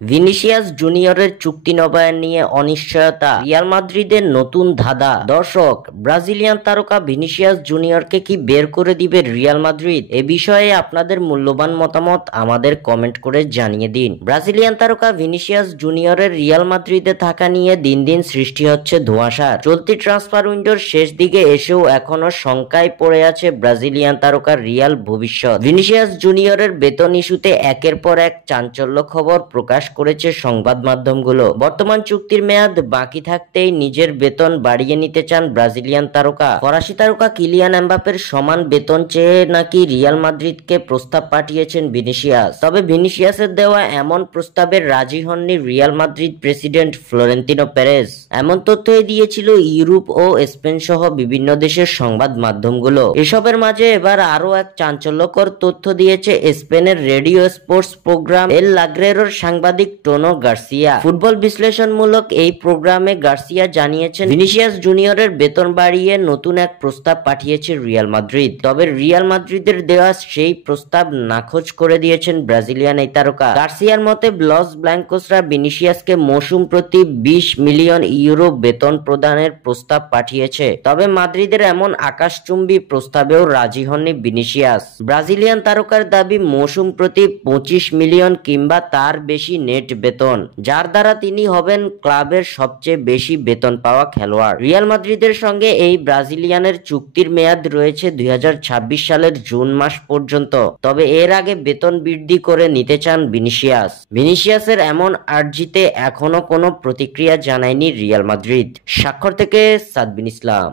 Vinicius জুনিয়রের চুক্তি নবায়ন নিয়ে অনিশ্চয়তা, রিয়াল মাদ্রিদের নতুন ধাঁধা। দর্শক, ব্রাজিলিয়ান তারকা ভিনিসিয়াস জুনিয়রকে কি বের করে দিবে রিয়াল মাদ্রিদ? এ বিষয়ে আপনাদের মূল্যবান মতামত আমাদের কমেন্ট করে জানিয়ে দিন। ব্রাজিলিয়ান তারকা ভিনিসিয়াস জুনিয়রের রিয়াল মাদ্রিদে থাকা নিয়ে দিন দিন সৃষ্টি হচ্ছে ধোঁয়াশা। চলতি ট্রান্সফার উইন্ডোর শেষ দিকে এসেও এখনো শঙ্কায় পড়ে আছে ব্রাজিলিয়ান তারকার রিয়াল ভবিষ্যৎ। ভিনিসিয়াস জুনিয়রের বেতন ইস্যুতে একের পর এক চাঞ্চল্য খবর প্রকাশ করেছে সংবাদ মাধ্যমগুলো। বর্তমান চুক্তির মেয়াদ বাকি থাকতেই নিজের বেতন বাড়িয়ে নিতে চান ব্রাজিলিয়ান তারকা। ফরাসি তারকা কিলিয়ান এমবাপ্পের সমান বেতন চেয়ে নাকি রিয়াল মাদ্রিদকে প্রস্তাব পাঠিয়েছেন ভিনিসিয়াস। তবে ভিনিসিয়াসের দেওয়া এমন প্রস্তাবে রাজি হননি Real Madrid president Florentino Perez. এমন তথ্যই দিয়েছিল ইউরোপ ও স্পেন সহ বিভিন্ন দেশের সংবাদ মাধ্যমগুলো। এসবের মাঝে এবার আরো এক চাঞ্চল্যকর তথ্য দিয়েছে স্পেনের রেডিও স্পোর্টস প্রোগ্রাম এল লাগরেরোর সাংবাদিক টোনো গার্সিয়া। ফুটবল বিশ্লেষণমূলক এই প্রোগ্রামে গার্সিয়া জানিয়েছেন, ভিনিসিয়াস জুনিয়রের বেতন বাড়িয়ে নতুন এক প্রস্তাব পাঠিয়েছে রিয়াল মাদ্রিদ। তবে রিয়াল মাদ্রিদের দেওয়া সেই প্রস্তাব নাকচ করে দিয়েছেন ব্রাজিলিয়ান এই তারকা। গার্সিয়ার মতে লস ব্ল্যাঙ্কোসরা ভিনিসিয়াসকে মৌসুম প্রতি 20 মিলিয়ন ইউরো বেতন প্রদানের প্রস্তাব পাঠিয়েছে। তবে মাদ্রিদের এমন আকাশচুম্বী প্রস্তাবেও রাজি হননি ভিনিসিয়াস। ব্রাজিলিয়ান তারকার দাবি মৌসুম প্রতি 25 মিলিয়ন কিংবা তার বেশি নেট বেতন, যার দ্বারা তিনি হবেন ক্লাবের সবচেয়ে বেশি বেতন পাওয়া খেলোয়াড়। রিয়াল মাদ্রিদের সঙ্গে এই ব্রাজিলিয়ানের চুক্তির মেয়াদ রয়েছে 2026 সালের জুন মাস পর্যন্ত। তবে এর আগে বেতন বৃদ্ধি করে নিতে চান ভিনিসিয়াস। ভিনিসিয়াসের এমন আর্জিতে এখনো কোনো প্রতিক্রিয়া জানায়নি রিয়াল মাদ্রিদ। স্বাক্ষর থেকে সাদবিন ইসলাম।